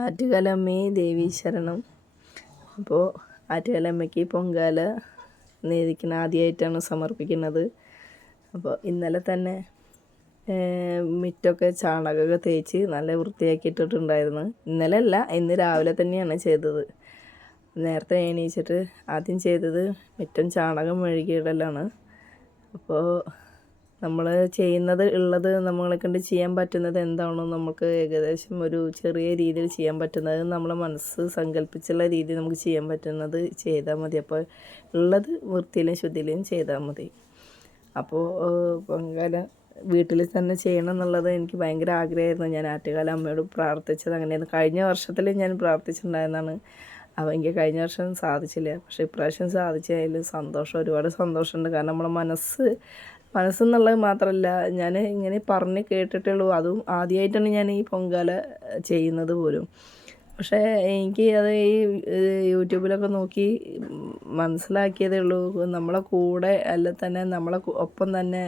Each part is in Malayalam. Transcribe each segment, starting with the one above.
ആറ്റുകാലമ്മേ ദേവി ശരണം. അപ്പോൾ ആറ്റുകാലമ്മയ്ക്ക് പൊങ്കാല നേദിക്കുന്ന ആദ്യമായിട്ടാണ് സമർപ്പിക്കുന്നത്. അപ്പോൾ ഇന്നലെ തന്നെ മിറ്റൊക്കെ ചാണകമൊക്കെ തേച്ച് നല്ല വൃത്തിയാക്കി ഇട്ടിട്ടുണ്ടായിരുന്നു ഇന്നലെ അല്ല ഇന്ന് രാവിലെ തന്നെയാണ് ചെയ്തത്. നേരത്തെ എണീച്ചിട്ട് ആദ്യം ചെയ്തത് മിറ്റം ചാണകം മെഴുകിയിടലാണ്. അപ്പോൾ നമ്മൾ ചെയ്യുന്നത് ഉള്ളത് നമ്മളെ കൊണ്ട് ചെയ്യാൻ പറ്റുന്നത് എന്താണോ നമുക്ക് ഏകദേശം ഒരു ചെറിയ രീതിയിൽ ചെയ്യാൻ പറ്റുന്നത് നമ്മളെ മനസ്സ് സങ്കല്പിച്ചുള്ള രീതിയിൽ നമുക്ക് ചെയ്യാൻ പറ്റുന്നത് ചെയ്താൽ മതി. അപ്പോൾ ഉള്ളത് വൃത്തിയിലും ശുദ്ധിയിലും ചെയ്താൽ മതി. അപ്പോൾ പൊങ്കാല വീട്ടിൽ തന്നെ ചെയ്യണം എന്നുള്ളത് എനിക്ക് ഭയങ്കര ആഗ്രഹമായിരുന്നു. ഞാൻ ആറ്റുകാല അമ്മയോട് പ്രാർത്ഥിച്ചത് അങ്ങനെയായിരുന്നു. കഴിഞ്ഞ വർഷത്തിൽ ഞാൻ പ്രാർത്ഥിച്ചിട്ടുണ്ടായിരുന്നാണ് അപ്പോൾ എനിക്ക് കഴിഞ്ഞ വർഷം സാധിച്ചില്ല. പക്ഷേ ഇപ്രാവശ്യം സാധിച്ചതിൽ സന്തോഷം ഒരുപാട് സന്തോഷമുണ്ട്. കാരണം നമ്മളെ മനസ്സ് മനസ്സെന്നുള്ളത് മാത്രമല്ല ഞാൻ ഇങ്ങനെ പറഞ്ഞ് കേട്ടിട്ടുള്ളൂ. അതും ആദ്യമായിട്ടാണ് ഞാൻ ഈ പൊങ്കാല ചെയ്യുന്നത് പോലും. പക്ഷേ എനിക്ക് അത് ഈ യൂട്യൂബിലൊക്കെ നോക്കി മനസ്സിലാക്കിയതേ ഉള്ളൂ. നമ്മളെ കൂടെ അല്ല തന്നെ നമ്മളെ ഒപ്പം തന്നെ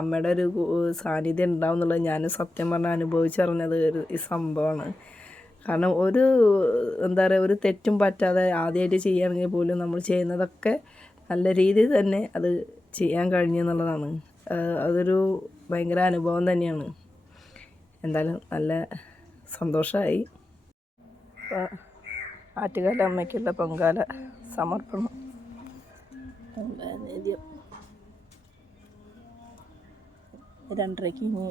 അമ്മയുടെ ഒരു സാന്നിധ്യം ഉണ്ടാവും എന്നുള്ളത് ഞാൻ സത്യം പറഞ്ഞാൽ അനുഭവിച്ചറിഞ്ഞത് ഒരു ഈ സംഭവമാണ്. കാരണം ഒരു എന്താ പറയുക ഒരു തെറ്റും പറ്റാതെ ആദ്യമായിട്ട് ചെയ്യുകയാണെങ്കിൽ പോലും നമ്മൾ ചെയ്യുന്നതൊക്കെ നല്ല രീതിയിൽ തന്നെ അത് ചെയ്യാൻ കഴിഞ്ഞു എന്നുള്ളതാണ്. ആഹ് അതൊരു ഭയങ്കര അനുഭവം തന്നെയാണ്. എന്തായാലും നല്ല സന്തോഷമായി ആറ്റുകാല അമ്മയ്ക്കുള്ള പൊങ്കാല സമർപ്പണം. രണ്ടരയ്ക്ക് ഇനി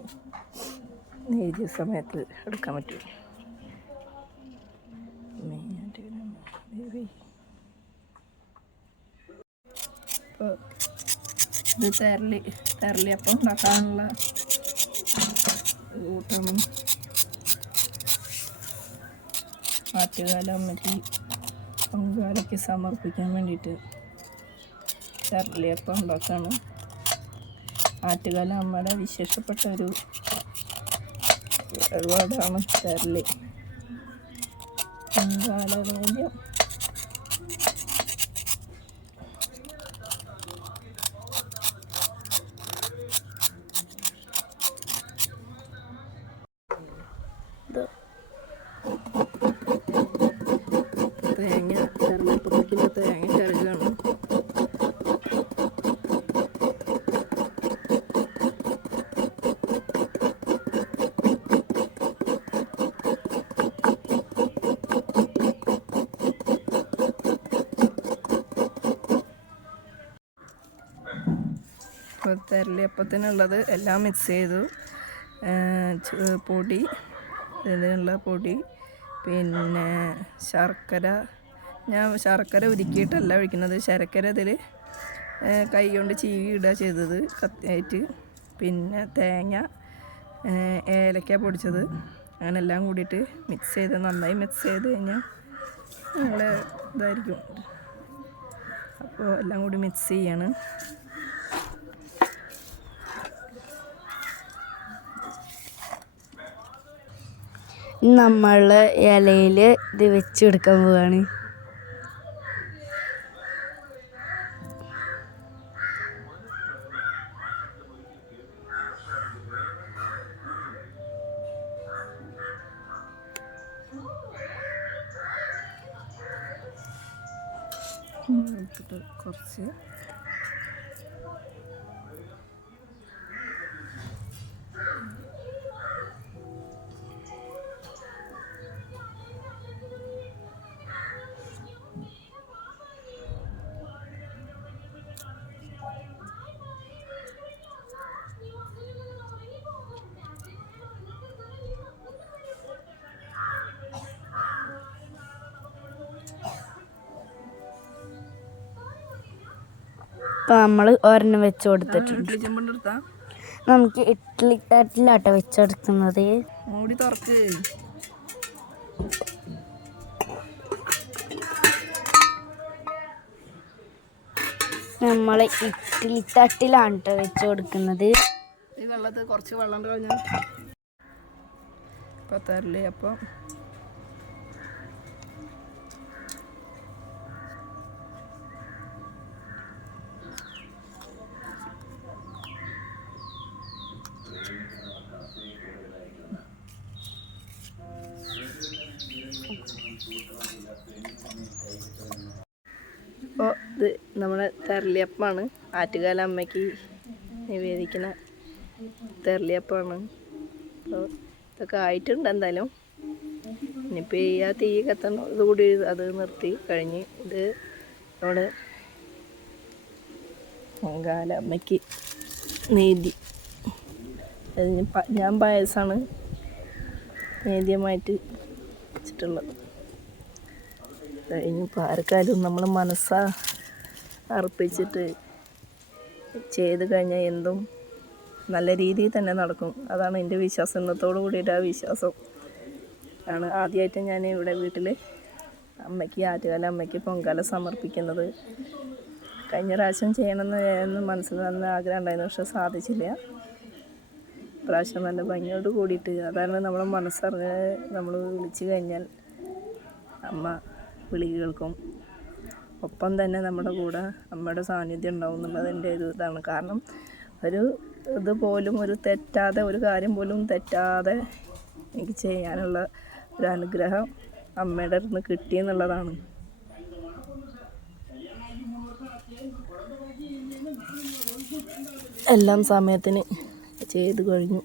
നേരിയ സമയത്ത് എടുക്കാൻ പറ്റും. ഇപ്പോൾ ഇത് തെരളി തെരളിയപ്പം ഉണ്ടാക്കാനുള്ള കൂട്ടണം. ആറ്റുകാല അമ്മയ്ക്ക് പൊങ്കാലയ്ക്ക് സമർപ്പിക്കാൻ വേണ്ടിയിട്ട് തെരളിയപ്പം ഉണ്ടാക്കാണ്. ആറ്റുകാല അമ്മയുടെ വിശേഷപ്പെട്ട ഒരു ഒരുപാടാണ് തെരളി പൊങ്കാല നേദ്യം ഇത് തേങ്ങ തെരഞ്ഞെടുപ്പിലേക്കുള്ള തേങ്ങ കരുകാണ് ഇപ്പോൾ തെരളിയപ്പത്തിനുള്ളത് എല്ലാം മിക്സ് ചെയ്തു. പൊടി. ഇതിനുള്ള പൊടി. പിന്നെ ശർക്കര. ഞാൻ ശർക്കര ഉരുക്കിയിട്ടല്ല ഒഴിക്കുന്നത്. ശർക്കര ഇതിൽ കൈ കൊണ്ട് ചീവി ഇടുക ചെയ്തത് കത്തിയായിട്ട്. പിന്നെ തേങ്ങ ഏലക്ക പൊടിച്ചത്. അങ്ങനെ എല്ലാം കൂടിയിട്ട് മിക്സ് ചെയ്ത് നന്നായി മിക്സ് ചെയ്ത് കഴിഞ്ഞാൽ നല്ല ഇതായിരിക്കും. അപ്പോൾ എല്ലാം കൂടി മിക്സ് ചെയ്യാണ്. നമ്മൾ ഇലയിൽ ഇത് വെച്ച് കൊടുക്കാൻ പോവാണ് കുറച്ച് ഇപ്പം നമ്മൾ ഒരെണ്ണം വെച്ച് കൊടുത്തിട്ടുണ്ട്. നമുക്ക് ഇഡ്ഡലി തട്ടിലാട്ടോ വെച്ചെടുക്കുന്നത്. മൂടി തുറക്ക്. നമ്മൾ ഇഡ്ഡലി തട്ടിലാണ് കേട്ടോ വെച്ച് കൊടുക്കുന്നത്. ഈ വെള്ളത്തിൽ കുറച്ച് വെള്ളം കഴിഞ്ഞാൽ അപ്പോൾ അപ്പോൾ നമ്മുടെ തെരളിയപ്പമാണ്. ആറ്റുകാല അമ്മയ്ക്ക് നിവേദിക്കുന്ന തെരളിയപ്പമാണ്. അപ്പോൾ ഇതൊക്കെ ആയിട്ടുണ്ട് എന്തായാലും. ഇനിയിപ്പോൾ ഈ ആ തീ കത്തണം ഇതുകൂടി അത് നിർത്തി കഴിഞ്ഞ് ഇത് നമ്മുടെ പൊങ്കാല അമ്മയ്ക്ക് നീതി ഞാൻ പായസമാണ് നേദ്യമായിട്ട് വെച്ചിട്ടുള്ളത്. കഴിഞ്ഞ് ആർക്കാരും നമ്മളെ മനസ്സാ അർപ്പിച്ചിട്ട് ചെയ്ത് കഴിഞ്ഞാൽ എന്തും നല്ല രീതിയിൽ തന്നെ നടക്കും. അതാണ് എന്റെ വിശ്വാസം. ഇന്നത്തോടു കൂടിയിട്ട് ആ വിശ്വാസം ആണ് ആദ്യമായിട്ട് ഞാൻ ഇവിടെ വീട്ടിൽ അമ്മയ്ക്ക് ആറ്റുകാല അമ്മയ്ക്ക് പൊങ്കാല സമർപ്പിക്കുന്നത്. കഴിഞ്ഞ പ്രാവശ്യം ചെയ്യണമെന്ന് മനസ്സിൽ നല്ല ആഗ്രഹം ഉണ്ടായിരുന്നു പക്ഷെ സാധിച്ചില്ല. പ്രാവശ്യം നല്ല ഭംഗിയോട് കൂടിയിട്ട് അതാണ് നമ്മളെ മനസ്സറിഞ്ഞ് നമ്മൾ വിളിച്ചു കഴിഞ്ഞാൽ അമ്മ വിളി കേൾക്കും ഒപ്പം തന്നെ നമ്മുടെ കൂടെ അമ്മയുടെ സാന്നിധ്യം ഉണ്ടാവും എന്നുള്ളത് എന്റെ ഒരു ഇതാണ്. കാരണം ഒരു ഇതുപോലും ഒരു തെറ്റാതെ ഒരു കാര്യം പോലും തെറ്റാതെ എനിക്ക് ചെയ്യാനുള്ള ഒരു അനുഗ്രഹം അമ്മയുടെ അടുത്ത് കിട്ടി എന്നുള്ളതാണ്. എല്ലാം സമയത്തിന് ചെയ്തു കഴിഞ്ഞു.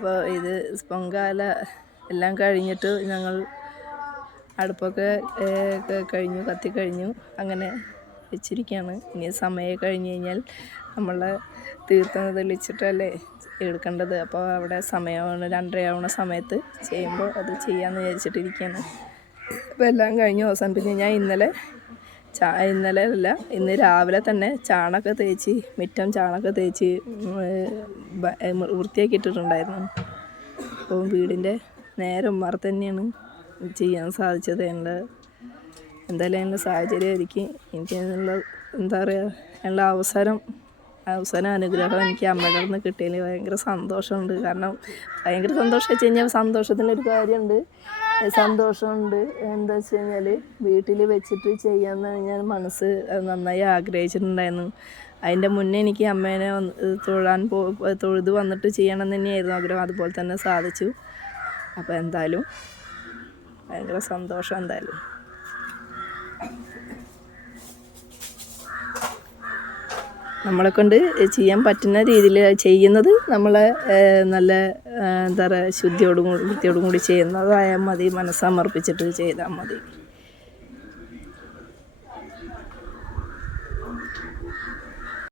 അപ്പോൾ ഇത് പൊങ്കാല എല്ലാം കഴിഞ്ഞിട്ട് ഞങ്ങൾ അടുപ്പൊക്കെ കഴിഞ്ഞു കത്തി കഴിഞ്ഞു. അങ്ങനെ വെച്ചിരിക്കുകയാണ്. ഇനി സമയം കഴിഞ്ഞ് കഴിഞ്ഞാൽ നമ്മൾ തീർത്ഥം തെളിച്ചിട്ടല്ലേ എടുക്കേണ്ടത്. അപ്പോൾ അവിടെ സമയമാണ് രണ്ടരയാവുന്ന സമയത്ത് ചെയ്യുമ്പോൾ അത് ചെയ്യാമെന്ന് വിചാരിച്ചിട്ടിരിക്കുകയാണ്. അപ്പോൾ എല്ലാം കഴിഞ്ഞു അവസാനിപ്പിച്ച് ഞാൻ ഇന്നലെ ചാ ഇന്നലെ അല്ല ഇന്ന് രാവിലെ തന്നെ ചാണൊക്കെ തേച്ച് മുറ്റം ചാണൊക്കെ തേച്ച് വൃത്തിയാക്കി ഇട്ടിട്ടുണ്ടായിരുന്നു അപ്പോൾ വീടിന്റെ നേരെ ഉമ്മാർ തന്നെയാണ് ചെയ്യാൻ സാധിച്ചത്. എന്റെ എന്തായാലും അതിനുള്ള സാഹചര്യം ഒരുക്കി എനിക്ക് അതിനുള്ള എന്താ പറയുക അതിനുള്ള അവസരം അവസാന അനുഗ്രഹം എനിക്ക് അമ്മയുടെ നിന്ന് കിട്ടിയതിൽ ഭയങ്കര സന്തോഷമുണ്ട്. കാരണം ഭയങ്കര സന്തോഷം വെച്ച് കഴിഞ്ഞാൽ സന്തോഷത്തിന്റെ സന്തോഷത്തിനൊരു കാര്യമുണ്ട്. സന്തോഷമുണ്ട്. എന്താ വെച്ച് കഴിഞ്ഞാൽ വീട്ടിൽ വെച്ചിട്ട് ചെയ്യാമെന്ന് ഞാൻ മനസ്സ് നന്നായി ആഗ്രഹിച്ചിട്ടുണ്ടായിരുന്നു. അതിന്റെ മുന്നേ എനിക്ക് അമ്മേനെ തൊഴാൻ പോ തൊഴുത് വന്നിട്ട് ചെയ്യണം തന്നെയായിരുന്നു ആഗ്രഹം. അതുപോലെ തന്നെ സാധിച്ചു. അപ്പോൾ എന്തായാലും ഭയങ്കര സന്തോഷം എന്തായാലും. നമ്മളെ കൊണ്ട് ചെയ്യാൻ പറ്റുന്ന രീതിയിൽ ചെയ്യുന്നത് നമ്മളെ നല്ല എന്താ പറയുക ശുദ്ധിയോടും കൂടി വൃത്തിയോടും കൂടി ചെയ്യുന്നതായാൽ മതി മനസ്സമർപ്പിച്ചിട്ട് ചെയ്താൽ മതി.